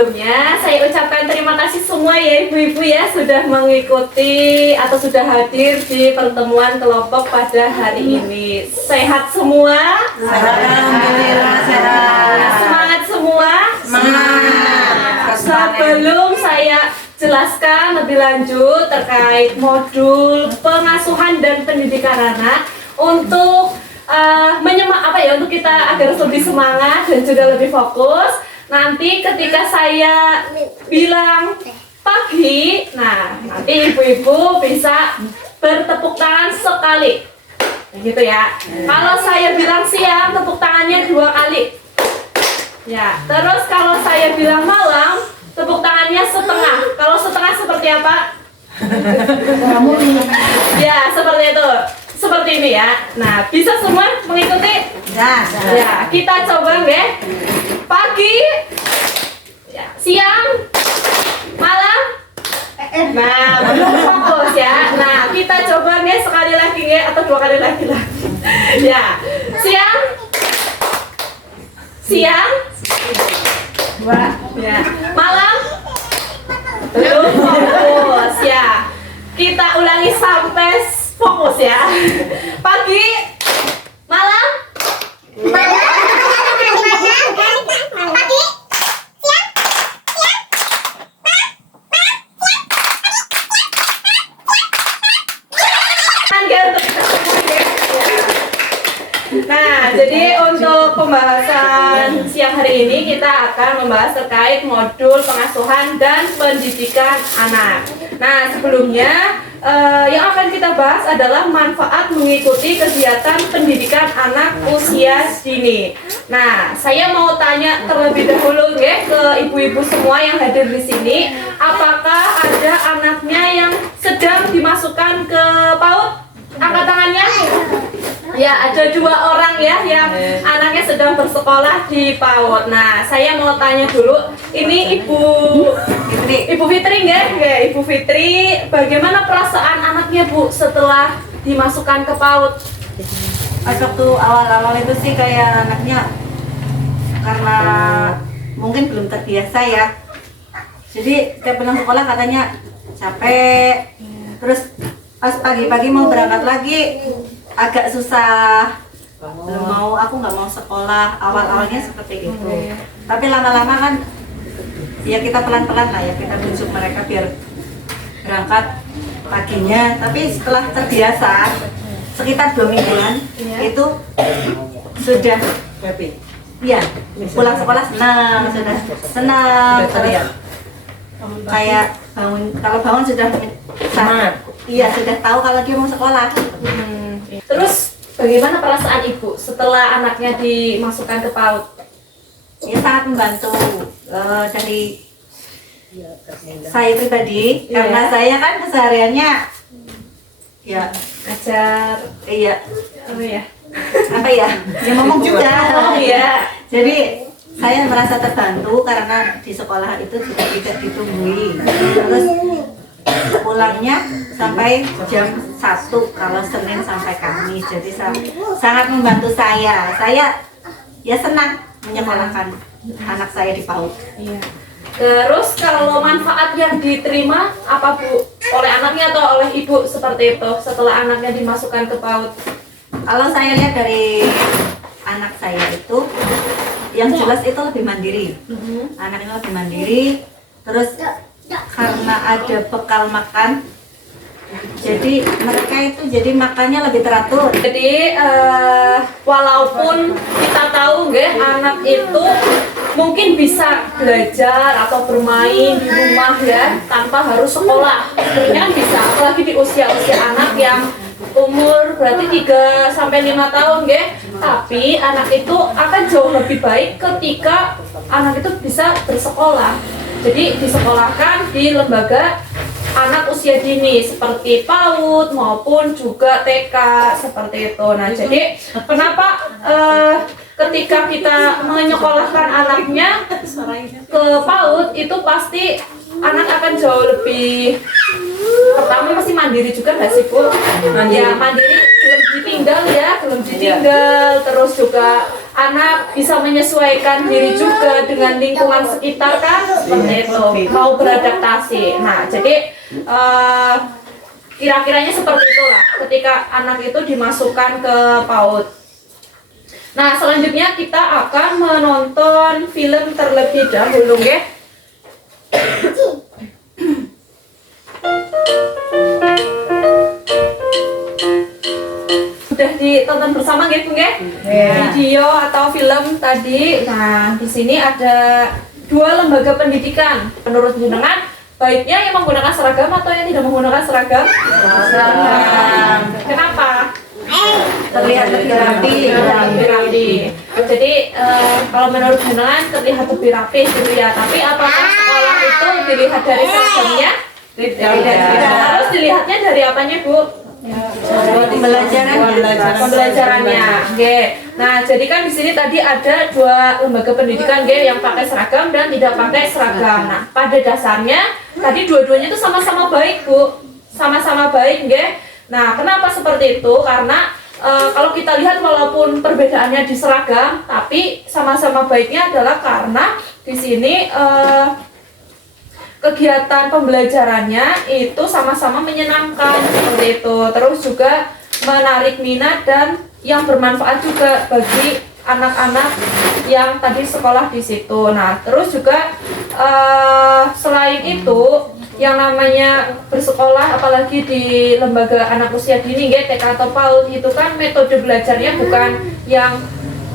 sebelumnya saya ucapkan terima kasih semua ya ibu-ibu ya sudah mengikuti atau sudah hadir di pertemuan kelompok pada hari ini. Sehat semua? Alhamdulillah sehat. Semangat semua? Semangat. Sebelum saya jelaskan lebih lanjut terkait modul pengasuhan dan pendidikan anak untuk untuk kita agar lebih semangat dan juga lebih fokus. Nanti ketika saya bilang pagi, nah nanti ibu-ibu bisa bertepuk tangan sekali, gitu ya. Kalau saya bilang siang, tepuk tangannya 2 kali. Ya, terus kalau saya bilang malam, tepuk tangannya setengah. Kalau setengah seperti apa? Ya, seperti itu. Seperti ini ya. Nah, bisa semua mengikuti? Ya, kita coba ya. Pagi, ya, siang, malam. Nah, belum fokus ya. Nah, kita coba nih sekali lagi ya, atau 2 kali lagi lah. Ya, siang, ya, malam. Belum fokus ya. Kita ulangi sampai fokus ya. Pagi, malam. Nah, jadi untuk pembahasan siang hari ini kita akan membahas terkait modul pengasuhan dan pendidikan anak. Nah, sebelumnya yang akan kita bahas adalah manfaat mengikuti kegiatan pendidikan anak usia dini. Nah, saya mau tanya terlebih dahulu ya ke ibu-ibu semua yang hadir di sini, apakah ada anaknya yang sedang dimasukkan ke PAUD? Angkat tangannya. Ya, ada 2 orang ya yang anaknya sedang bersekolah di PAUD. Nah, saya mau tanya dulu, ini Ibu Fitri ya? Ya, Ibu Fitri, bagaimana perasaan anaknya Bu setelah dimasukkan ke PAUD? Pas waktu awal-awal itu sih kayak anaknya karena mungkin belum terbiasa ya. Jadi tiap pulang sekolah katanya capek. Terus pas pagi-pagi mau berangkat lagi agak susah. Belum mau, aku nggak mau sekolah. Awal-awalnya seperti itu. Tapi lama-lama kan ya kita pelan-pelan lah ya, kita bujuk mereka biar berangkat paginya. Tapi setelah terbiasa sekitar 2 mingguan itu sudah happy. Iya, pulang sekolah senang, sudah senang. Terus kayak kalau bangun sudah semangat. Iya, sudah tahu kalau dia mau sekolah. Terus bagaimana perasaan Ibu setelah anaknya dimasukkan ke PAUD? Ya sangat membantu dari saya pribadi, karena saya kan kesehariannya ya Ajar, iya apa ya? apa ya ngomong juga. Oh iya. Jadi saya merasa terbantu karena di sekolah itu juga tidak ditunggui. Terus pulangnya sampai jam 1 kalau Senin sampai Kamis. Jadi sangat membantu saya. Saya ya senang menyekolahkan anak saya di PAUD. Iya. Terus kalau manfaat yang diterima apa Bu? Oleh anaknya atau oleh Ibu seperti itu setelah anaknya dimasukkan ke PAUD? Kalau saya lihat dari anak saya itu yang jelas itu lebih mandiri. Anaknya lebih mandiri. Terus karena ada bekal makan, jadi mereka itu jadi makannya lebih teratur. Jadi walaupun kita tahu nggih anak itu mungkin bisa belajar atau bermain di rumah ya tanpa harus sekolah. Sebenarnya kan bisa, apalagi di usia-usia anak yang umur berarti 3 sampai 5 tahun nggih. Tapi anak itu akan jauh lebih baik ketika anak itu bisa bersekolah. Jadi disekolahkan di lembaga anak usia dini seperti PAUD maupun juga TK seperti itu. Nah, jadi kenapa ketika kita menyekolahkan anaknya ke PAUD itu pasti anak akan jauh lebih, pertama pasti mandiri juga nggak sih Bu? Ya mandiri, belum ditinggal ya, belum ditinggal, terus juga anak bisa menyesuaikan diri juga dengan lingkungan sekitar kan, seperti itu, mau beradaptasi. Nah, jadi kira-kiranya seperti itulah ketika anak itu dimasukkan ke PAUD. Nah, selanjutnya kita akan menonton film terlebih dahulu, ya. Sudah ditonton bersama, ya, Bung, ya? Video atau film tadi. Nah, di sini ada 2 lembaga pendidikan. Menurut jenengan, baiknya yang menggunakan seragam atau yang tidak menggunakan seragam? Seragam. Kenapa? Terlihat lebih rapi. Lebih rapi. Jadi kalau menurut jenengan terlihat lebih rapi gitu ya. Tapi apakah sekolah itu dilihat dari seragamnya? Tidak. Harus dilihatnya dari apanya, Bu? Pembelajarannya. Oke. Nah, jadi kan di sini tadi ada 2 lembaga pendidikan, yang pakai seragam dan tidak pakai seragam. Nah, pada dasarnya tadi dua-duanya itu sama-sama baik, Bu. Sama-sama baik, Nah, kenapa seperti itu? Karena kalau kita lihat walaupun perbedaannya di seragam, tapi sama-sama baiknya adalah karena di sini kegiatan pembelajarannya itu sama-sama menyenangkan seperti itu. Terus juga menarik minat dan yang bermanfaat juga bagi anak-anak yang tadi sekolah di situ. Nah, terus juga selain itu yang namanya bersekolah apalagi di lembaga anak usia dini TK atau PAUD itu kan metode belajarnya bukan yang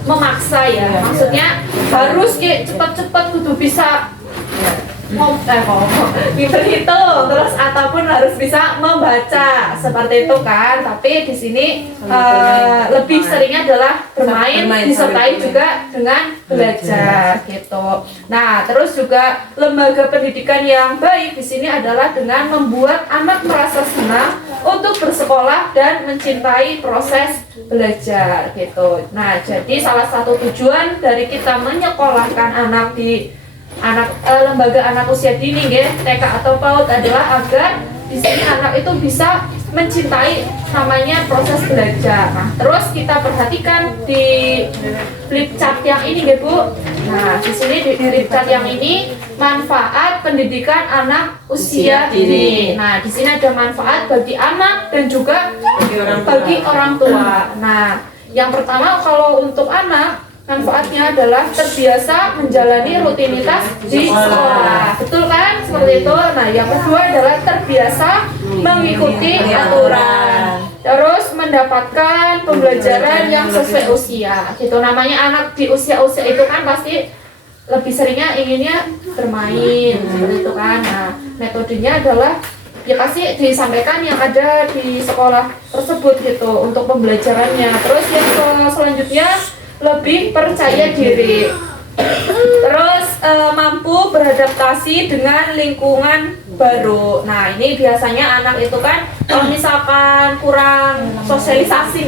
memaksa ya. Maksudnya harus cepat-cepat kudu bisa pinter hitung terus ataupun harus bisa membaca seperti itu kan. Tapi di sini lebih seringnya adalah bermain disertai juga dengan belajar gitu. Nah, terus juga lembaga pendidikan yang baik di sini adalah dengan membuat anak merasa senang untuk bersekolah dan mencintai proses belajar gitu. Nah, jadi salah satu tujuan dari kita menyekolahkan anak di lembaga anak usia dini TK atau PAUD adalah agar di sini anak itu bisa mencintai namanya proses belajar. Nah, terus kita perhatikan di flip chart yang ini Bu. Nah, di sini di flip chart yang ini manfaat pendidikan anak usia dini. Nah, di sini ada manfaat bagi anak dan juga bagi orang tua. Nah, yang pertama kalau untuk anak manfaatnya adalah terbiasa menjalani rutinitas di sekolah. Betul kan? Seperti itu. Nah, yang kedua adalah terbiasa mengikuti aturan. Terus mendapatkan pembelajaran yang sesuai usia. Gitu. Namanya anak di usia-usia itu kan pasti lebih seringnya inginnya bermain. Seperti itu kan. Nah, metodenya adalah ya pasti disampaikan yang ada di sekolah tersebut gitu untuk pembelajarannya. Terus yang selanjutnya lebih percaya diri, terus mampu beradaptasi dengan lingkungan baru. Nah, ini biasanya anak itu kan kalau misalkan kurang sosialisasi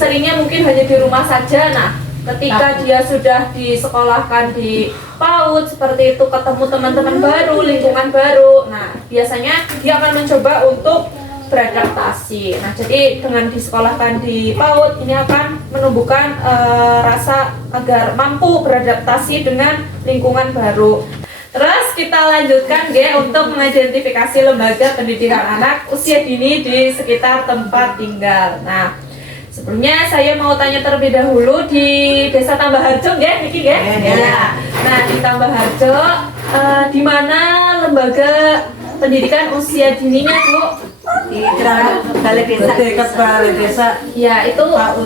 seringnya mungkin hanya di rumah saja. Nah, ketika dia sudah disekolahkan di PAUD seperti itu, ketemu teman-teman baru, lingkungan baru, nah biasanya dia akan mencoba untuk beradaptasi. Nah, jadi dengan disekolahkan di PAUD ini akan menumbuhkan rasa agar mampu beradaptasi dengan lingkungan baru. Terus kita lanjutkan untuk mengidentifikasi lembaga pendidikan anak usia dini di sekitar tempat tinggal. Nah, sebelumnya saya mau tanya terlebih dahulu di Desa Tambah Harjo Niki Ya. Nah, di Tambah Harjo di mana lembaga pendidikan usia dininya Bu? Di balai desa. Dekat balai desa. Ya, itu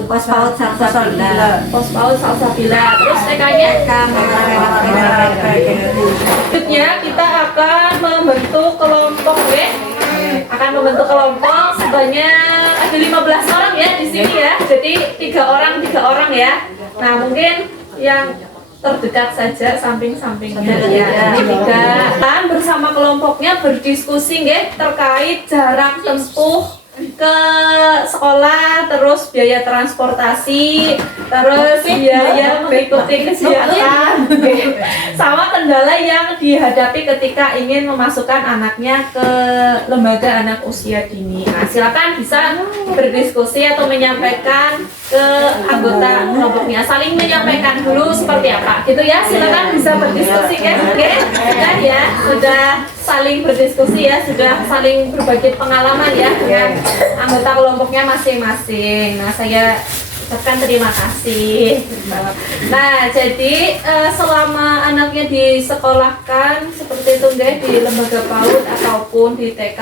pos PAUD Salsabila. Pos PAUD Salsabila. Terus TK-nya? Selanjutnya kita akan membentuk kelompok akan membentuk kelompok sebanyak ada 15 orang ya di sini ya. Jadi 3 orang ya. Nah, mungkin yang terdekat saja samping-sampingnya ya. Ini 3 kan bersama kelompoknya berdiskusi terkait jarak tempuh ke sekolah, terus biaya transportasi, terus biaya mengikuti kegiatan, sama kendala yang dihadapi ketika ingin memasukkan anaknya ke lembaga anak usia dini. Nah, silakan bisa berdiskusi atau menyampaikan ke anggota kelompoknya, saling menyampaikan dulu seperti apa gitu ya. Silakan bisa berdiskusi kan, oke? Sudah ya, sudah saling berdiskusi ya, sudah saling berbagi pengalaman ya dengan anggota kelompoknya masing-masing. Nah, saya ucapkan terima kasih. Nah, jadi selama anaknya disekolahkan seperti itu guys di lembaga PAUD ataupun di TK,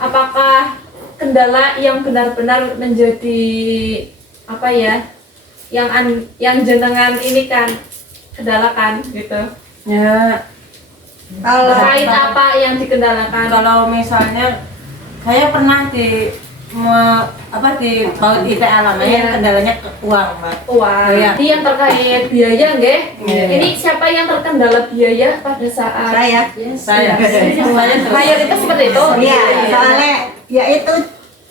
apakah kendala yang benar-benar menjadi apa ya, yang jenengan ini kan kendalakan gitu Ya, Kalau terkait apa yang dikendalakan? kalau misalnya saya pernah di di PAUD ITE Alamaya, Iya. kendalanya ke uang, Mbak. Uang. Iya. Jadi yang terkait biaya nggih. Iya. Ini siapa yang terkendala biaya pada saat Saya mayoritas seperti itu? Iya, soalnya ya itu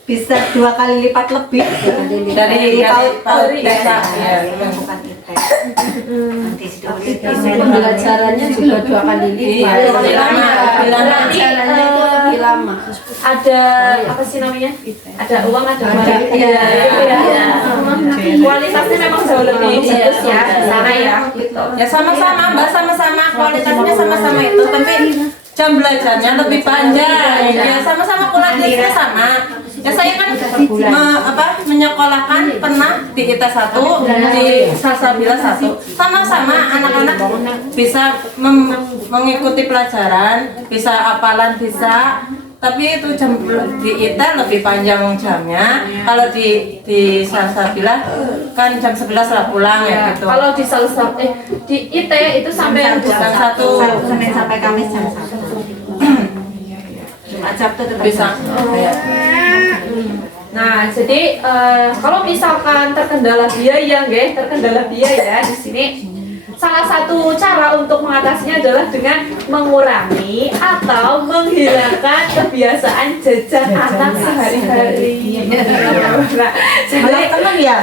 bisa 2 kali lipat lebih dari PAUD Iya. desa. Ya. yang bukan ITE. Nanti sudah Pembelajarannya juga 2 kali lipat. Iya, lebih lama. Berarti Pembelajarannya itu lebih lama. ada apa sih namanya? Ada uang, ada uang. Ada, Iya, iya. iya. Kualitasnya memang jauh lebih bagus ya di sana ya gitu. Ya sama-sama, Mbak, sama-sama kualitasnya sama-sama itu, tapi jam belajarnya lebih panjang. Ya sama-sama kualitasnya sama. Ya saya kan menyekolahkan pernah di ITA 1, di Salsabila 1. Sama-sama anak-anak bisa mengikuti pelajaran, bisa hafalan bisa. Tapi itu jam di ITA lebih panjang jamnya. Kalau di Salsabila kan jam 11 lah pulang ya gitu. Kalau di di IT itu sampai jam 1 Senin sampai Kamis jam 1. Jumat Sabtu tetap bisa. Ya. Nah, jadi kalau misalkan terkendala biaya, terkendala biaya di sini salah satu cara untuk mengatasinya adalah dengan mengurangi atau menghilangkan kebiasaan jajan anak sehari-hari. Nah, jadi teman ya.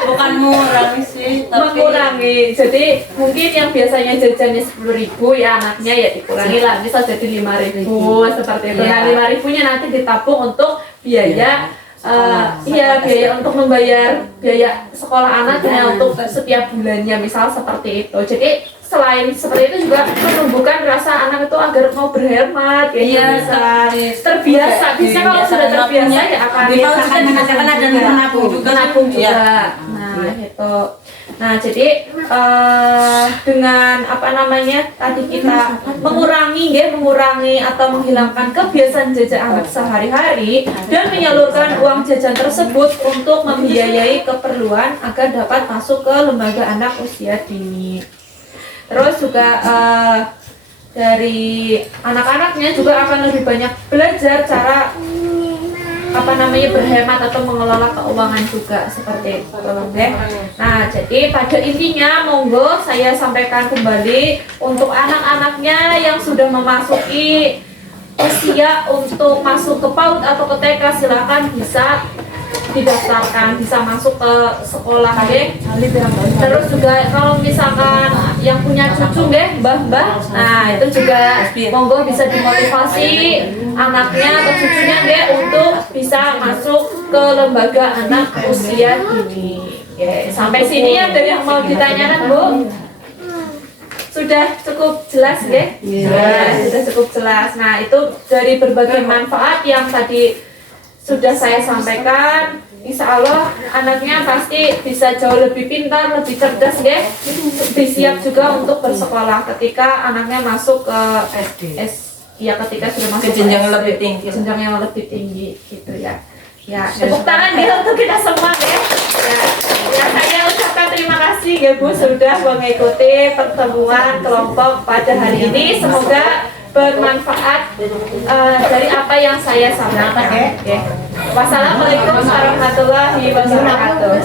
Bukan mengurangi sih, tapi mengurangi. Jadi mungkin yang biasanya jajannya 10.000 ya anaknya ya dikurangi lah, misal jadi 5.000 seperti itu. Nah, 5.000-nya nanti ditabung untuk biaya biaya untuk membayar biaya sekolah anaknya untuk setiap bulannya misal seperti itu. Jadi selain seperti itu juga menumbuhkan rasa anak itu agar mau berhemat ya, Iya, terbiasa. Bisa kalau sudah terbiasa ya akan di PAUD juga dikatakan ada menabung juga. menabung juga. Iya. Nah, itu. Nah, jadi dengan apa namanya tadi kita mengurangi atau menghilangkan kebiasaan jajan anak sehari-hari dan menyalurkan uang jajan tersebut untuk membiayai keperluan agar dapat masuk ke lembaga anak usia dini. Terus juga dari anak-anaknya juga akan lebih banyak belajar cara berhemat atau mengelola keuangan juga seperti itu, okay? Nah, jadi pada intinya monggo saya sampaikan kembali untuk anak-anaknya yang sudah memasuki usia untuk masuk ke PAUD atau ke TK, silakan bisa didaftarkan, bisa masuk ke sekolah deh. Terus juga kalau misalkan yang punya cucu deh, mbah-mbah, nah itu juga monggo bisa dimotivasi anaknya atau cucunya deh untuk bisa masuk ke lembaga anak usia dini. Oke, sampai sini ada yang mau ditanyakan, Bu? Sudah cukup jelas ya? Sudah cukup jelas. Nah, itu dari berbagai manfaat yang tadi sudah saya sampaikan, insya Allah anaknya pasti bisa jauh lebih pintar, lebih cerdas ya. Lebih siap juga untuk bersekolah ketika anaknya masuk ke ya ketika sudah masuk ke jenjang SD, lebih tinggi. jenjang yang lebih tinggi gitu ya. Ya, tepuk tangan dia untuk kita semua ya. Ya, saya ucapkan terima kasih ya Bu sudah mengikuti pertemuan kelompok pada hari ini. Semoga bermanfaat dari apa yang saya sampaikan. Wassalamualaikum warahmatullahi wabarakatuh.